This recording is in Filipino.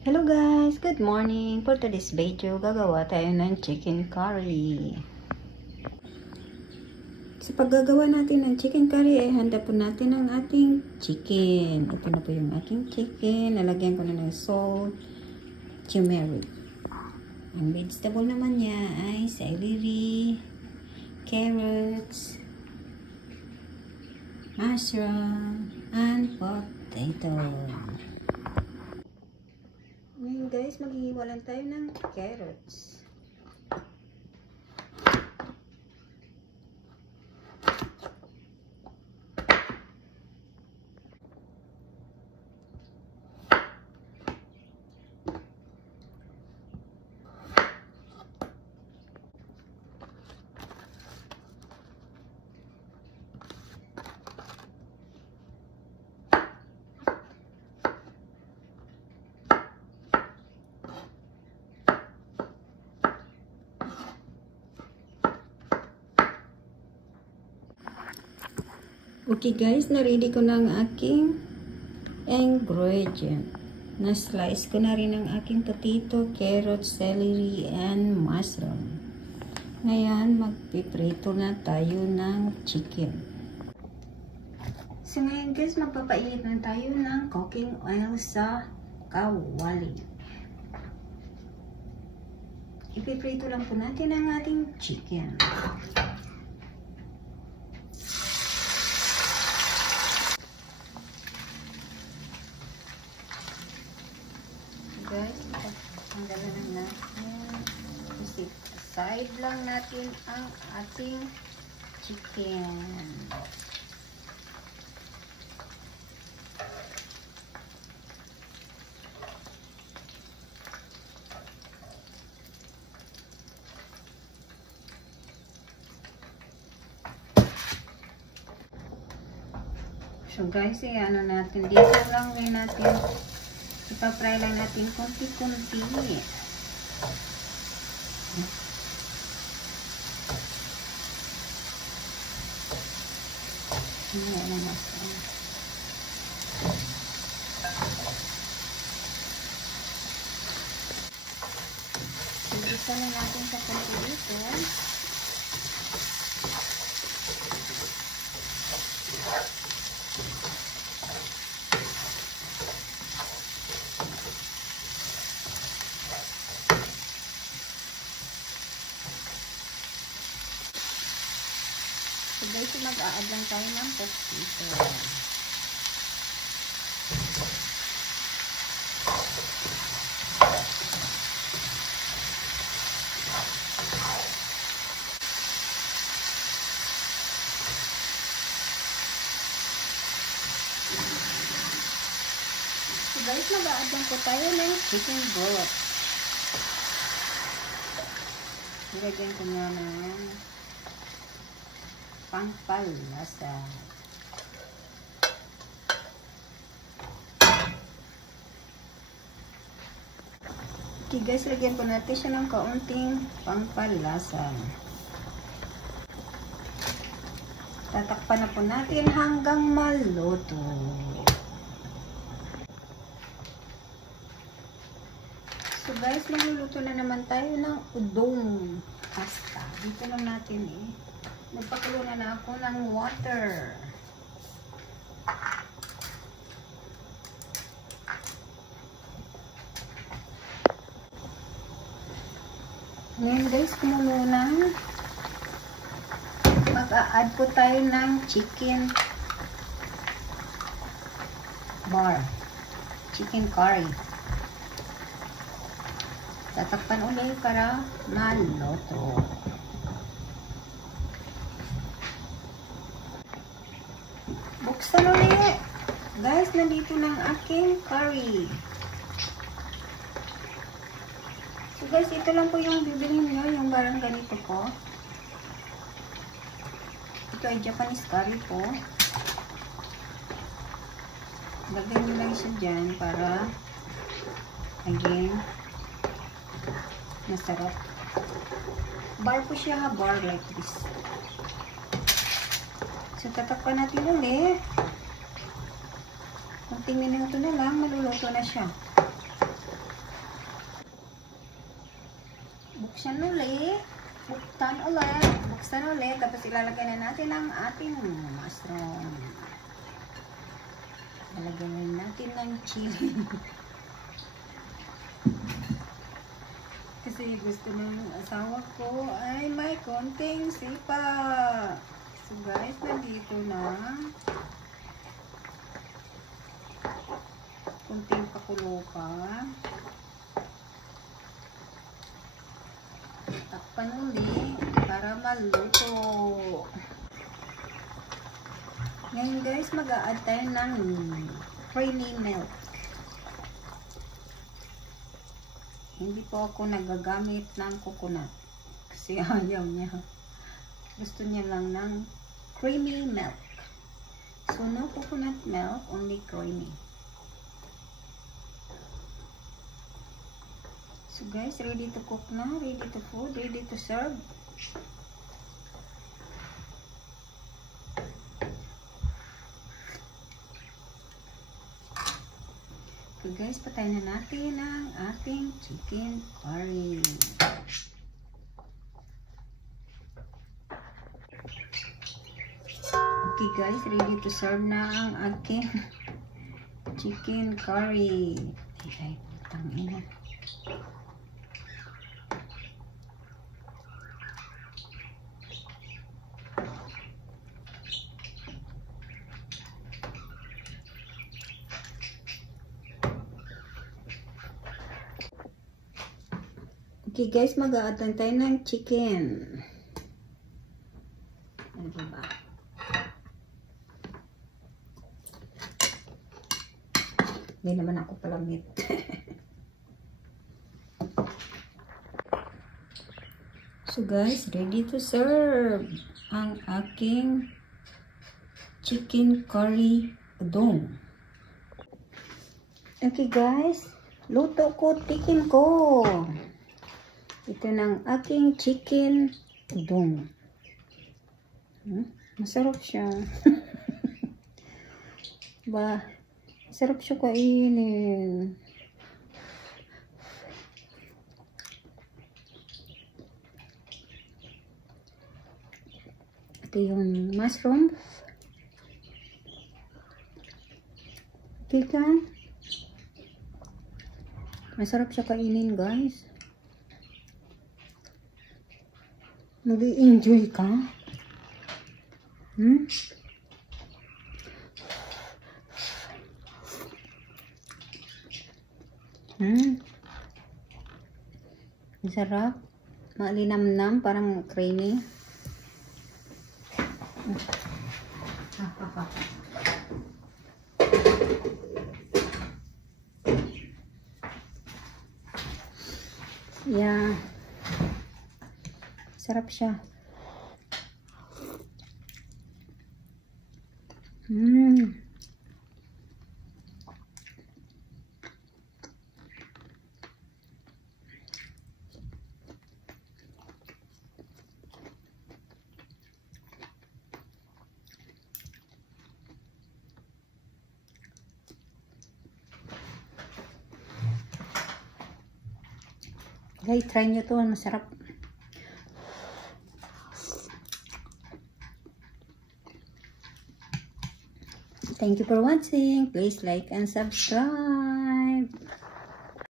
Hello guys! Good morning! For today's video, gagawa tayo ng chicken curry. Sa paggagawa natin ng chicken curry, handa po natin ang ating chicken. Ito na po yung aking chicken. Lalagyan ko na ng salt, turmeric. Ang vegetable naman niya ay celery, carrots, mushroom, and potato. Ngayon guys, maghihiwalan tayo ng carrots. Okay guys, na-ready ko na ang aking ingredient. Na-slice ko na rin ang aking potato, carrots, celery, and mushroom. Ngayon, magpiprito na tayo ng chicken. So ngayon guys, magpapainit na tayo ng cooking oil sa kawali. Ipiprito lang po natin ang ating chicken. Guys, tanggalan na natin. Kasi side lang natin ang ating chicken. So guys, ano natin dito lang rin natin. Ipa-fry lang natin konti-konti. Ayan na nasa. Igisa na natin sa konti dito. So guys, mag-a-add lang tayo ng potato. So guys, mag-a-add lang po tayo ng chicken broth. Ilagyan ko na ng pampalasa. Okay guys, lagyan po natin siya ng kaunting pampalasa. Tatakpan na po natin hanggang maluto. So guys, magluluto na naman tayo ng udong pasta. Dito lang natin nagpakulo na ako ng water. Ngayon guys, kumulo na. Mag-a-add po tayo ng chicken curry. Tatakpan ulit para maluto. Buksan ulit. Guys, nandito na ang aking curry. So guys, ito lang po yung bibilhin nyo, yung barang ganito po. Ito ay Japanese curry po. Lagyan nyo lang siya dyan para again masarap. Bar po siya, bar like this. So tatakpan natin ulit. Konting minuto na lang, maluluto na siya. buksan ulit. Buksan ulit. Tapos ilalagay na natin ang ating mushroom. Ilalagay na natin ng chili. Kasi gusto ng asawa ko ay may konting sipa. So guys, nandito na. Konting pakulo pa. Takpan ulit para maluto. Ngayon guys, mag-a-add tayo ng creamy milk. Hindi po ako nagagamit ng coconut kasi ayaw niya. Gusto niya lang ng creamy milk. So no coconut milk, only creamy. So guys, ready to cook na, ready to food, ready to serve. Okay guys, patayin na natin ang ating chicken curry. Okay guys, ready to serve na ang ating chicken curry. Ay, tangina. Okay guys, mag-a-add tayo ng chicken. Ano ba? Hindi naman ako palamit. So guys, ready to serve ang aking chicken curry udon. Okay guys, luto ko, tikim ko. Ito ng aking chicken udon. Masarap siya. Ba, masarap siya kainin. Ito yung mushroom. Okay ka? Masarap siya kainin guys. Mag-i-enjoy ka? Masarap. Malinamnam, parang creamy. Yeah. Sarap siya. Guys, try nyo to. Masarap. Thank you for watching. Please like and subscribe.